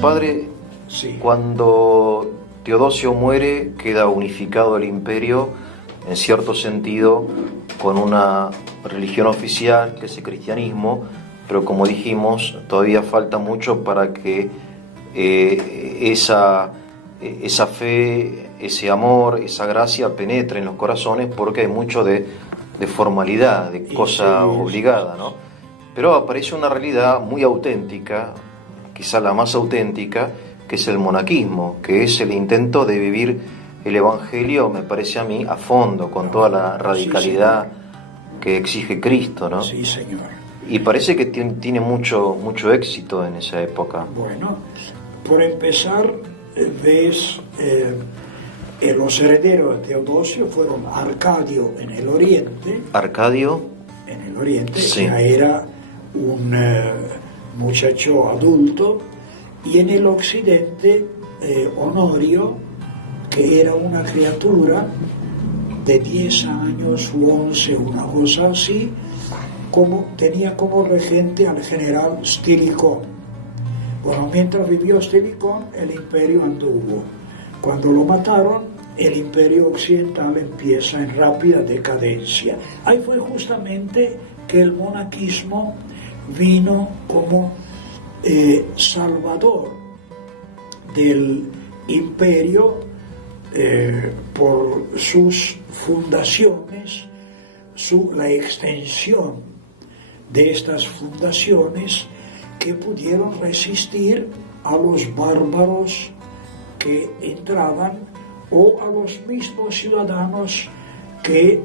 Padre, Sí. cuando Teodosio muere, queda unificado el imperio, en cierto sentido, con una religión oficial, que es el cristianismo, pero como dijimos, todavía falta mucho para que esa fe, ese amor, esa gracia penetre en los corazones, porque hay mucho de formalidad, de cosa obligada, ¿no? Pero aparece una realidad muy auténtica, quizá la más auténtica, que es el monaquismo, que es el intento de vivir el Evangelio, me parece a mí, a fondo, con toda la radicalidad que exige Cristo, ¿no? Sí, señor. Y parece que tiene mucho éxito en esa época. Bueno, por empezar, ves, los herederos de Teodosio fueron Arcadio en el oriente. Arcadio. En el oriente, Sí. ya era un muchacho adulto, y en el occidente Honorio, que era una criatura de 10 años u 11, una cosa así, tenía como regente al general Stilicón. Bueno, mientras vivió Stilicón, el imperio anduvo. Cuando lo mataron, el imperio occidental empieza en rápida decadencia. Ahí fue justamente que el monaquismo vino como salvador del imperio por sus fundaciones, la extensión de estas fundaciones que pudieron resistir a los bárbaros que entraban o a los mismos ciudadanos que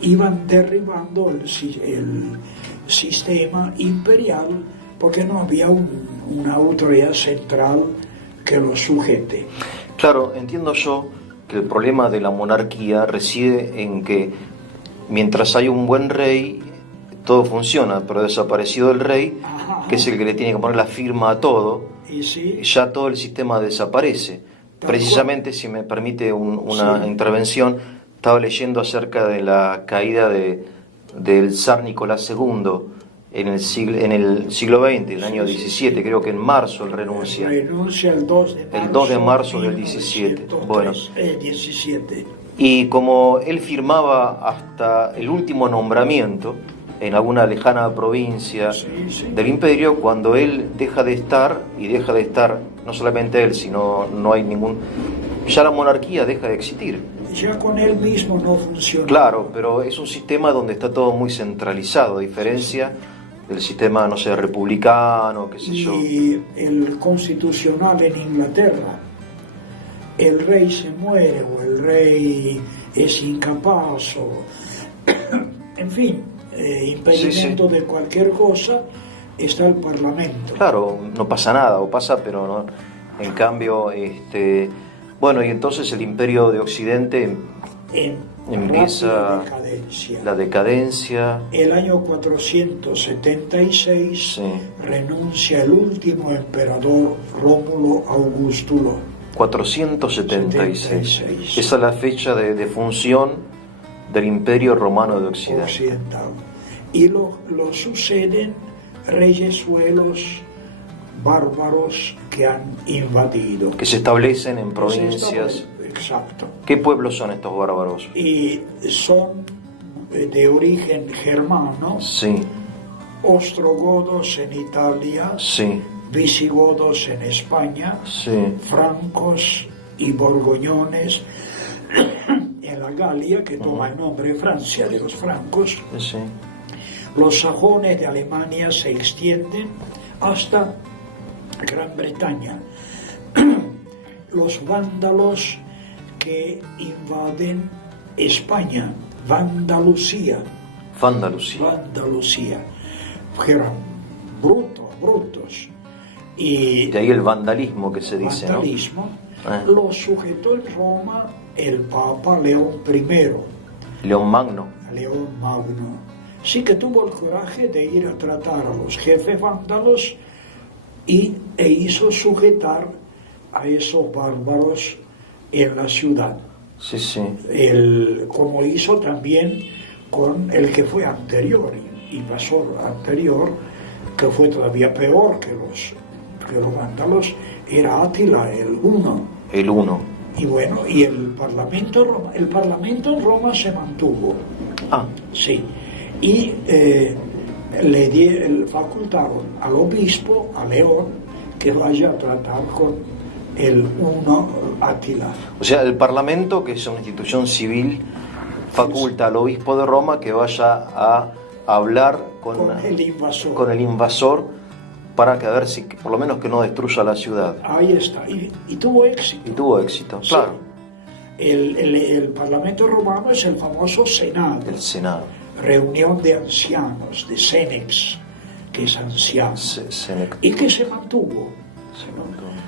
iban derribando el sistema imperial, porque no había una autoridad central que lo sujete. Claro, entiendo yo que el problema de la monarquía reside en que mientras hay un buen rey, todo funciona, pero desaparecido el rey, que es el que le tiene que poner la firma a todo, y sí, ya todo el sistema desaparece. Precisamente, si me permite una intervención, estaba leyendo acerca de la caída del zar Nicolás II en el siglo XX, el año 17, creo que en marzo él renuncia. Renuncia el 2 de marzo, El 2 de marzo del 17. Bueno. 17. Y como él firmaba hasta el último nombramiento en alguna lejana provincia del imperio, cuando él deja de estar, no solamente él, sino no hay ya la monarquía deja de existir. Ya con él mismo no funciona. Claro, pero es un sistema donde está todo muy centralizado, a diferencia del sistema, no sé, republicano, qué sé yo. Y el constitucional en Inglaterra, el rey se muere o el rey es incapaz o en fin, impedimento de cualquier cosa, está el Parlamento. Claro, no pasa nada, o pasa, pero no. En cambio, bueno, y entonces el imperio de Occidente empieza la decadencia. El año 476 renuncia el último emperador, Rómulo Augustulo. 476. Esa es la fecha de función del Imperio Romano de Occidente. Occidental. Y lo suceden reyesuelos bárbaros que han invadido. Que se establecen en provincias. Exacto. ¿Qué pueblos son estos bárbaros? Y son de origen germano. Sí. Ostrogodos en Italia. Sí. Visigodos en España. Sí. Francos y borgoñones en la Galia, que toma el nombre de Francia de los francos. Sí. Los sajones de Alemania se extienden hasta Gran Bretaña. Los vándalos que invaden España, Vandalucía. Eran brutos. Y de ahí el vandalismo que se dice, vandalismo, ¿no? Lo sujetó en Roma el Papa León I. León Magno. Sí, que tuvo el coraje de ir a tratar a los jefes vándalos e hizo sujetar a esos bárbaros en la ciudad. Sí, sí. Como hizo también con el que fue anterior, invasor anterior, que fue todavía peor que de los vándalos era Átila el Uno. El uno. Y bueno, y el Parlamento en Roma se mantuvo. Ah, Sí. Y facultaron al obispo, a León, que vaya a tratar con el Uno Átila. o sea, el Parlamento, que es una institución civil, faculta al obispo de Roma que vaya a hablar con el invasor para que a ver si por lo menos que no destruya la ciudad. Ahí está. Y tuvo éxito. Y tuvo éxito, Sí. claro. El Parlamento romano es el famoso Senado. El Senado. Reunión de ancianos, de Senex, que es anciano. Y que se mantuvo.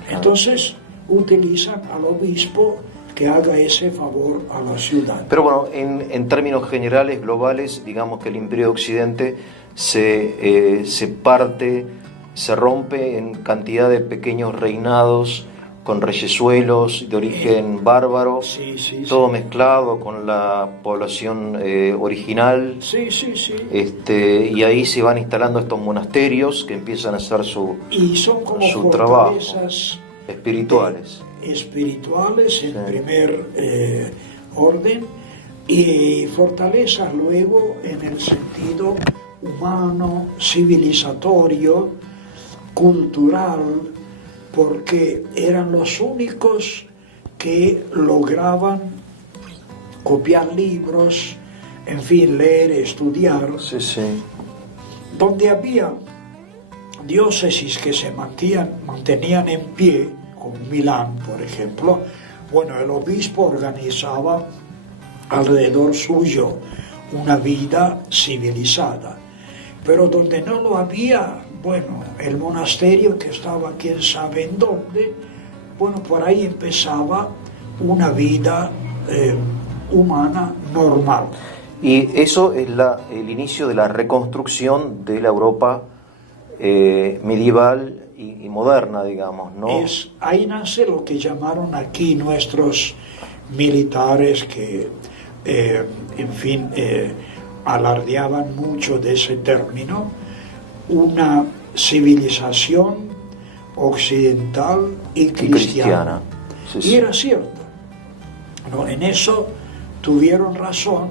Entonces utilizan al obispo que haga ese favor a la ciudad. Pero bueno, en términos generales, globales, digamos que el Imperio de Occidente se parte, se rompe en cantidad de pequeños reinados con reyesuelos de origen bárbaro, todo mezclado con la población original. Y ahí se van instalando estos monasterios que empiezan a hacer su trabajo espirituales. En primer orden, y fortalezas luego en el sentido humano, civilizatorio, cultural, porque eran los únicos que lograban copiar libros, en fin, leer, estudiar. Donde había diócesis que se mantenían en pie, como Milán, por ejemplo, bueno, el obispo organizaba alrededor suyo una vida civilizada. Pero donde no lo había, bueno, el monasterio que estaba quién sabe en dónde, bueno, por ahí empezaba una vida humana normal. Y eso es el inicio de la reconstrucción de la Europa medieval y moderna, digamos, ¿no? Ahí nace lo que llamaron aquí nuestros militares que, en fin, alardeaban mucho de ese término, una civilización occidental y cristiana. Y era cierto. ¿No? En eso tuvieron razón,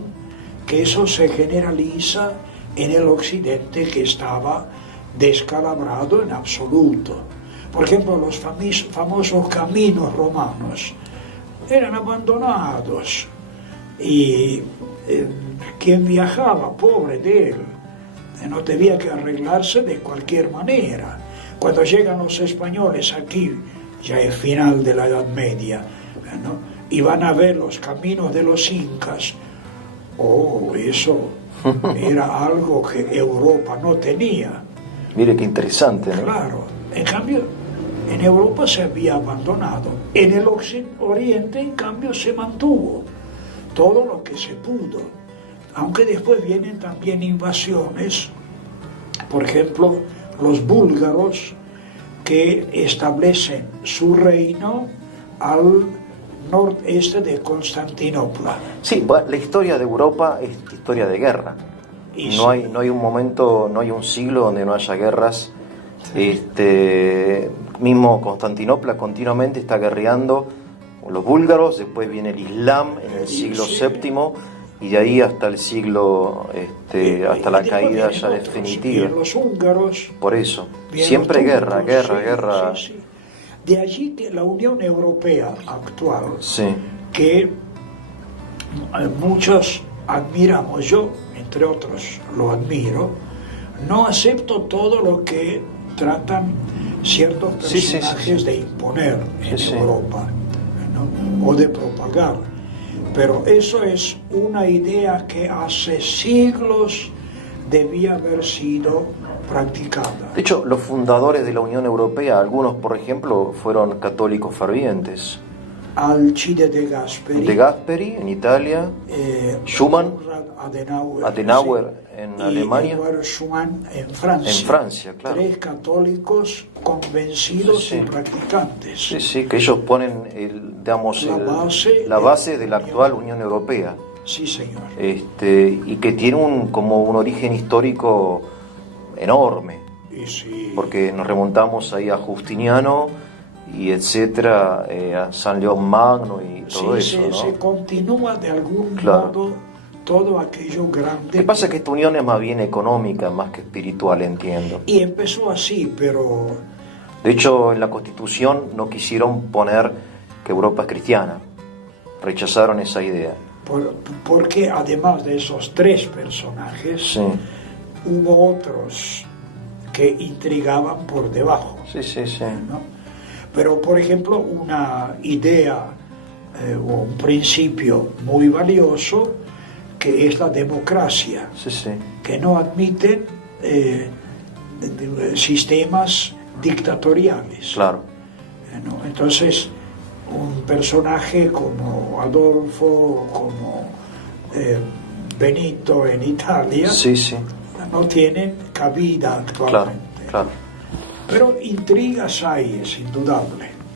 que eso se generaliza en el occidente que estaba descalabrado en absoluto. Por ejemplo, los famosos caminos romanos eran abandonados y quien viajaba, pobre de él, no tenía que arreglarse de cualquier manera. Cuando llegan los españoles aquí, ya es final de la Edad Media, ¿no? Y van a ver los caminos de los incas, eso era algo que Europa no tenía. Mire qué interesante, ¿no? Claro, en cambio, en Europa se había abandonado. En el Oriente, en cambio, se mantuvo todo lo que se pudo. Aunque después vienen también invasiones, por ejemplo, los búlgaros que establecen su reino al nordeste de Constantinopla. Sí, bueno, la historia de Europa es historia de guerra. No hay un momento, no hay un siglo donde no haya guerras. Mismo Constantinopla continuamente está guerreando con los búlgaros, después viene el Islam en el siglo VII y de ahí hasta el siglo, hasta la caída ya definitiva. Los húngaros. Por eso, siempre guerra. De allí que la Unión Europea actual, sí, que muchos admiramos, yo entre otros lo admiro, no acepto todo lo que tratan ciertos personajes de imponer en Europa, ¿no? O de propagar. Pero eso es una idea que hace siglos debía haber sido practicada. De hecho, los fundadores de la Unión Europea, algunos, por ejemplo, fueron católicos fervientes. Alcide de Gasperi. De Gasperi, en Italia. Schumann. Adenauer en Alemania. Edward Schumann en Francia. En Francia, claro. 3 católicos convencidos y practicantes. Sí, que ellos ponen, la base de la actual Unión Europea. Sí, señor. Y que tiene como un origen histórico enorme. Y sí. Porque nos remontamos ahí a Justiniano y etcétera, a San León Magno y todo Sí, eso, ¿no? se continúa de algún Claro. modo todo aquello grande. Lo que pasa es que esta unión es más bien económica, más que espiritual, entiendo. Y empezó así, pero De hecho, en la Constitución no quisieron poner que Europa es cristiana. Rechazaron esa idea. porque además de esos tres personajes, Sí, hubo otros que intrigaban por debajo, sí, sí, sí. ¿no? Pero, por ejemplo, una idea o un principio muy valioso que es la democracia, Sí, sí. que no admiten sistemas dictatoriales. Claro. ¿No? Entonces, un personaje como Adolfo, como Benito en Italia, Sí, sí. no tienen cabida Claro, actualmente. claro. Pero intrigas hay, es indudable.